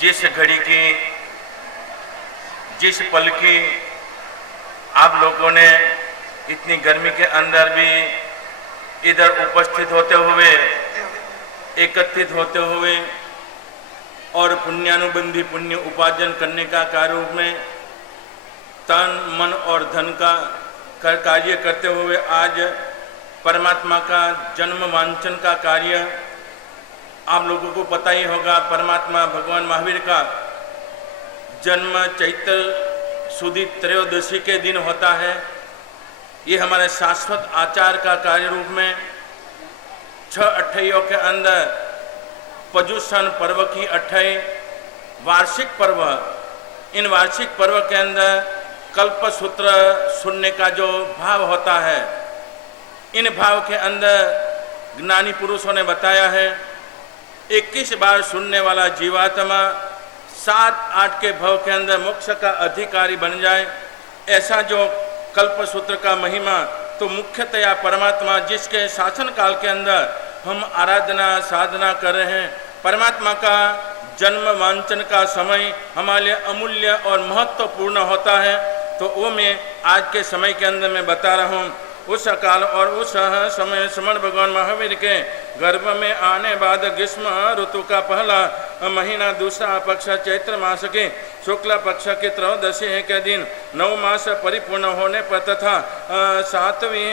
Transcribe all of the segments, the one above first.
जिस घड़ी की, जिस पल की आप लोगों ने इतनी गर्मी के अंदर भी इधर उपस्थित होते हुए, एकत्रित होते हुए और पुण्यानुबंधी पुण्य उपार्जन करने का कार्य में तन मन और धन का कार्य करते हुए आज परमात्मा का जन्म वांछन का कार्य, आप लोगों को पता ही होगा, परमात्मा भगवान महावीर का जन्म चैत्र सुदी त्रयोदशी के दिन होता है। ये हमारे शाश्वत आचार का कार्य रूप में 6 अट्ठाइयों के अंदर पर्युषण पर्व की 28 वार्षिक पर्व, इन वार्षिक पर्व के अंदर कल्प सूत्र सुनने का जो भाव होता है, इन भाव के अंदर ज्ञानी पुरुषों ने बताया है 21 बार सुनने वाला जीवात्मा 7-8 के भाव के अंदर मोक्ष का अधिकारी बन जाए। ऐसा जो कल्प सूत्र का महिमा, तो मुख्यतया परमात्मा जिसके शासन काल के अंदर हम आराधना साधना कर रहे हैं, परमात्मा का जन्म वांछन का समय हमारे लिए अमूल्य और महत्वपूर्ण होता है। तो वो मैं आज के समय के अंदर मैं बता रहा हूँ। उस काल और उस समय समण भगवान महावीर के गर्भ में आने बाद ग्रीष्म ऋतु का पहला महीना दूसरा पक्ष चैत्र मास के शुक्ल पक्ष के त्रयोदशी के दिन 9 मास परिपूर्ण होने पर तथा 7वीं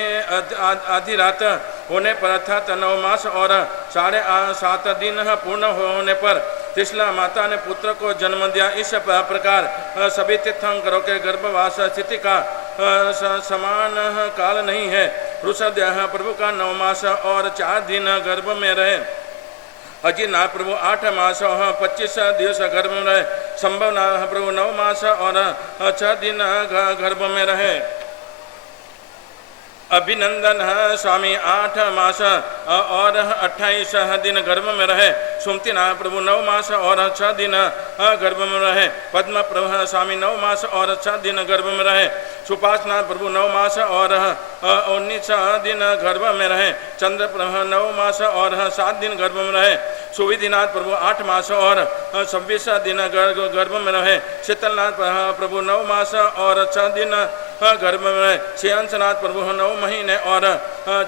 आधी रात होने पर अर्थात 9 मास और 7.5 दिन पूर्ण होने पर त्रिशला माता ने पुत्र को जन्म दिया। इस प्रकार सभी तीर्थंकरों के गर्भवास स्थिति का समान काल नहीं है। ऋषभदेह प्रभु का 9 मास और 4 दिन गर्भ में रहे। अजिना प्रभु 8 मास और 25 दिवस गर्भ में रहे। संभवना प्रभु 9 मास और 6 दिन गर्भ में रहे। अभिनंदन स्वामी 8 मास और 28 दिन गर्भ में रहे। सुमतिना प्रभु 9 मास और 6 दिन गर्भ में रहे। पद्म प्रभु स्वामी 9 मास और 6 दिन गर्भ में रहे। सुपासना प्रभु 9 मास और 19 दिन गर्भ में रहे। चंद्र प्रभु 9 मास और 7 दिन गर्भ में रहे। सुविधिनाथ प्रभु 8 मास और 26 दिन गर्भ में रहे। शीतलनाथ प्रभु 9 मास और 6 दिन गर्भ में रहे। श्रेयांशनाथ प्रभु 9 महीने और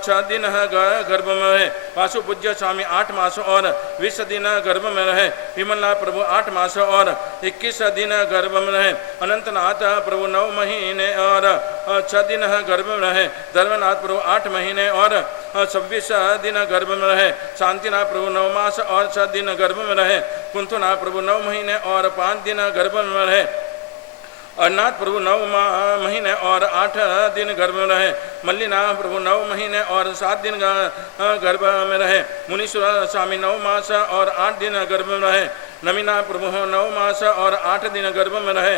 6 दिन गर्भ में रहे। वासुपूज्य स्वामी 8 मास और 20 दिन गर्भ में रहे। विमलनाथ प्रभु 8 मास और 21 दिन गर्भ में रहे। अनंतनाथ प्रभु 9 महीने और 6 दिन गर्भ में रहे। धर्मनाथ प्रभु 8 महीने और 26 दिन गर्भ में रहे। शांतिनाथ प्रभु 9 मास और 6 दिन गर्भ में रहे। कुंथुनाथ प्रभु 9 महीने और 5 दिन गर्भ में रहे। अरनाथ प्रभु 9 महीने और 8 दिन गर्भ में रहे। मल्लीनाथ प्रभु 9 महीने और 7 दिन गर्भ में रहे। मुनीश्वर स्वामी 9 मास और 8 दिन गर्भ में रहे। नमीनाथ प्रभु 9 मास और 8 दिन गर्भ में रहे।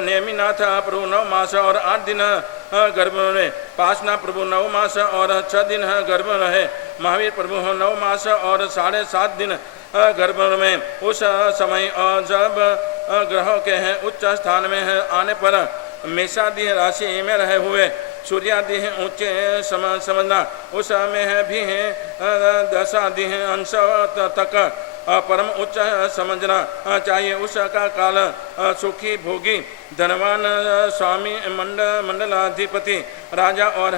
नेमिनाथ प्रभु 9 मास और 8 दिन गर्भ में रहे। पासनाथ प्रभु 9 मास और 6 दिन गर्भ में रहे। महावीर प्रभु 9 मास और 7.5 दिन गर्भ में। उस समय जब ग्रहों के हैं उच्च स्थान में है आने पर मेषादि राशि में रहे हुए सूर्यादि हैं ऊंचे समझना। उस समय है भी हैं दशादि हैं अंश तक परम उच्च समझना चाहिए। उसका काल सुखी भोगी धनवान स्वामी मंडलाधिपति राजा और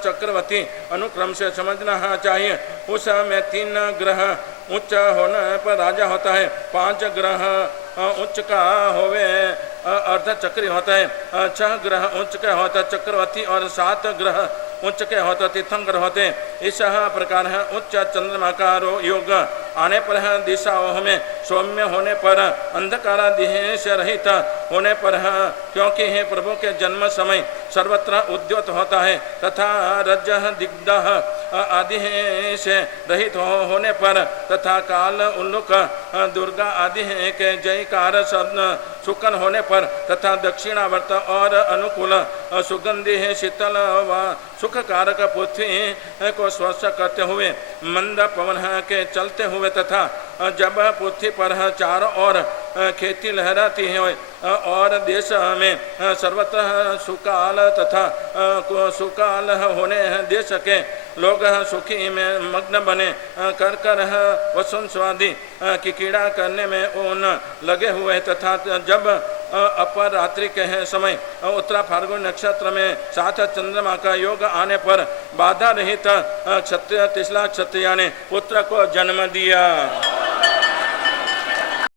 चक्रवर्ती अनुक्रम से समझना चाहिए। उस समय 3 ग्रह उच्च होने पर राजा होता है। 5 ग्रह उच्च का होवे अर्ध चक्री होता है। 6 ग्रह उच्च का होता है चक्रवर्ती और 7 ग्रह उच्च के होते तीर्थंकर होते। इस प्रकार है उच्च चंद्रमा का योग आने पर है दिशाओं में सौम्य होने पर अंधकारादि से रहित होने पर है, क्योंकि है प्रभु के जन्म समय सर्वत्र उद्योत होता है तथा रज दिग्ध आदि से रहित होने पर तथा काल उल्लुक दुर्गा आदि के जयकार सुकन होने पर तथा दक्षिणावर्त और अनुकूल सुगंधि शीतल व सुख कारक पृथ्वी को स्पर्श करते हुए मंद पवन के चलते हुए तथा जब पृथ्वी पर चारों ओर खेती लहराती है और देश में सर्वत्र सुकाल तथा सुकाल होने देश के लोग सुखी में मग्न बने कर कर वसुन स्वादि की कीड़ा करने में उन लगे हुए, तथा जब अपर रात्रि के समय उत्तरा फाल्गुन नक्षत्र में 7 चंद्रमा का योग आने पर बाधा रहित क्षत्रिय तिसला क्षत्रिया ने पुत्र को जन्म दिया।